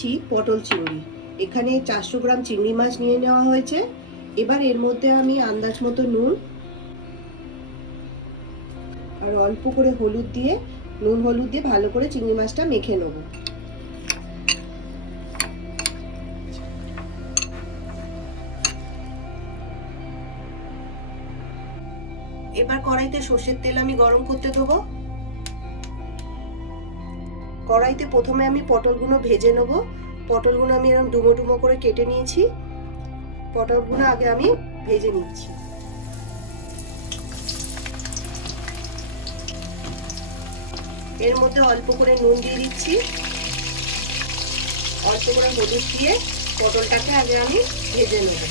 দিচ্ছি পটল চিংড়ি। এখানে 400 গ্রাম চিংড়ি মাছ নিয়ে নেওয়া হয়েছে। এবার এর মধ্যে আমি আন্দাজ মতো নুন আর অল্প করে হলুদ দিয়ে ভালো করে চিংড়ি মাছটা মেখে নেব। এবার কড়াইতে সর্ষের তেল আমি গরম করতে দেবো। কড়াইতে প্রথমে আমি পটলগুলো ভেজে নেব। পটলগুলো আমি এরকম ডুমো ডুমো করে কেটে নিয়েছি। পটলগুলো আগে আমি ভেজে নিচ্ছি। এর মধ্যে অল্প করে নুন দিয়ে দিচ্ছি, অল্প করে হলুদ দিয়ে পটলটাকে আগে আমি ভেজে নেব।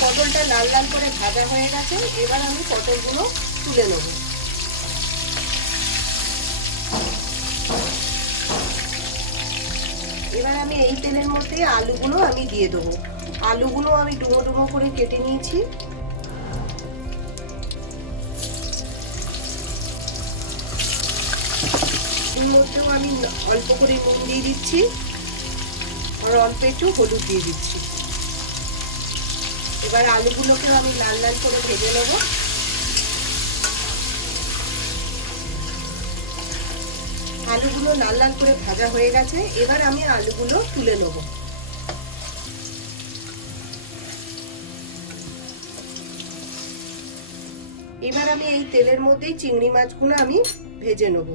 পটলটা লাল লাল করে ভাজা হয়ে গেছে। এবার আমি পটলগুলো তুলে নেব। এবার আমি এই তেলের মধ্যে আলুগুলো আমি দিয়ে দেবো। আলুগুলো আমি ডুমো ডুমো করে কেটে নিয়েছি। এর মধ্যেও আমি অল্প করে নুন দিয়ে দিচ্ছি আর অল্প একটু হলুদ দিয়ে দিচ্ছি। এবার আলুগুলোকেও আমি লাল লাল করে ভেজে নেব। আলুগুলো লাল লাল করে ভাজা হয়ে গেছে। এবার আমি আলুগুলো তুলে নেব। এবার আমি এই তেলের মধ্যেই চিংড়ি মাছগুলো আমি ভেজে নেব।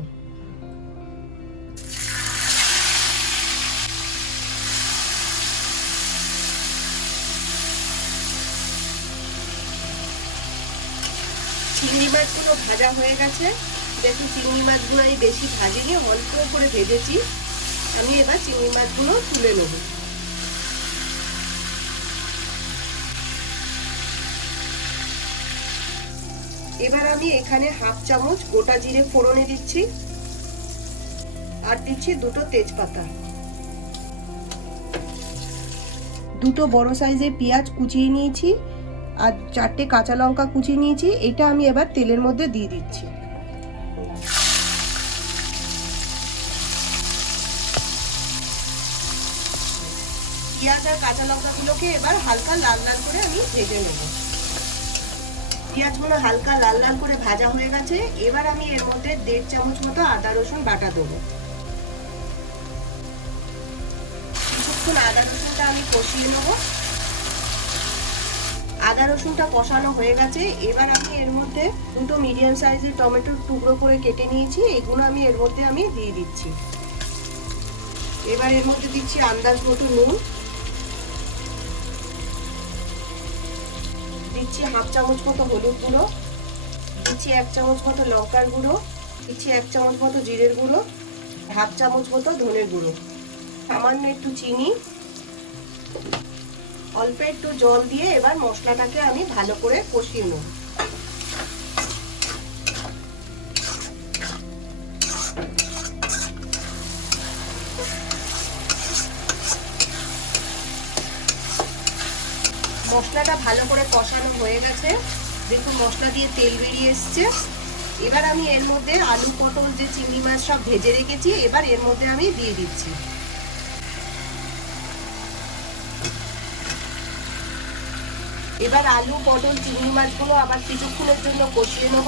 চিংড়ি মাছগুলো ভাজা হয়ে গেছে। দেখুন চিংড়ি মাছগুলো আমি বেশি ভাজিনি, অল্প করে ভেজেছি। আমি এবার চিংড়ি মাছগুলো তুলে নেব। এবার আমি এখানে হাফ চামচ গোটা জিরে ফোড়নে দিচ্ছি আর দিচ্ছি দুটো তেজপাতা। দুটো বড় সাইজের পেঁয়াজ কুচিয়ে নিয়েছি আর 4টে কাঁচা লঙ্কা কুচিয়ে নিয়েছি। এটা আমি এবার তেলের মধ্যে দিয়ে দিচ্ছি। পেঁয়াজ আর কাঁচা লঙ্কাগুলোকে এবার হালকা লাল লাল করে আমি ভেজে নেব। পেঁয়াজগুলো হালকা লাল লাল করে ভাজা হয়ে গেছে। এবার আমি এর মধ্যে 1.5 চামচ মতো আদা রসুন বাটা দেবো। কিছুক্ষণ আদা রসুনটা আমি কষিয়ে নেব। আদা রসুনটা কষানো হয়ে গেছে। এবার আমি এর মধ্যে দুটো মিডিয়াম সাইজের টমেটোর টুকরো করে কেটে নিয়েছি। এগুলো আমি এর মধ্যে আমি দিয়ে দিচ্ছি। এবার এর মধ্যে দিচ্ছি আন্দাজ মতো নুন, দিচ্ছি হাফ চামচ মতো হলুদ গুঁড়ো, দিচ্ছি 1 চামচ মতো লঙ্কার গুঁড়ো, দিচ্ছি 1 চামচ মতো জিরের গুঁড়ো, হাফ চামচ মতো ধনের গুঁড়ো, সামান্য একটু চিনি, অল্প একটু জল দিয়ে এবার মশলাটাকে আমি ভালো করে কষিয়ে নেব। মশলাটা ভালো করে কষানো হয়ে গেছে। দেখুন মশলা দিয়ে তেল বেরিয়ে এসছে। এবার আমি এর মধ্যে আলু পটল যে চিংড়ি মাছ সব ভেজে রেখেছি এবার এর মধ্যে আমি দিয়ে দিচ্ছি। এবার আলু পটল চিংড়ি মাছগুলো আবার কিছুক্ষণের জন্য কষিয়ে নেব।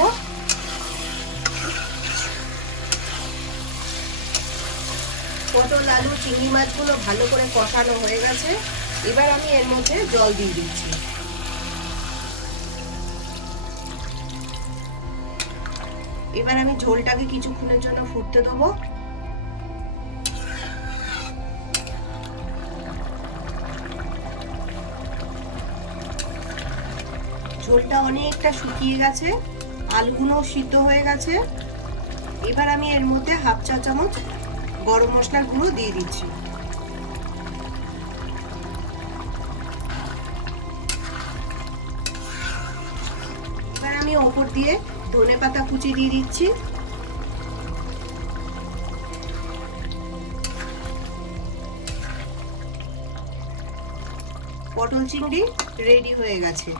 পটল আলু চিংড়ি মাছগুলো ভালো করে কষানো হয়ে গেছে। এবার আমি এর মধ্যে জল দিয়ে দিচ্ছি। এবার আমি ঝোলটাকে কিছুক্ষণের জন্য ফুটতে দেবো। ঝোলটা অনেকটা শুকিয়ে গেছে, আলুগুলো সিদ্ধ হয়ে গেছে। এবার আমি এর মধ্যে হাফ চা চামচ গরম মশলার গুঁড়ো দিয়ে দিচ্ছি। এবার আমি ওপর দিয়ে ধনেপাতা কুচি দিয়ে দিচ্ছি। পটল চিংড়ি রেডি হয়ে গেছে।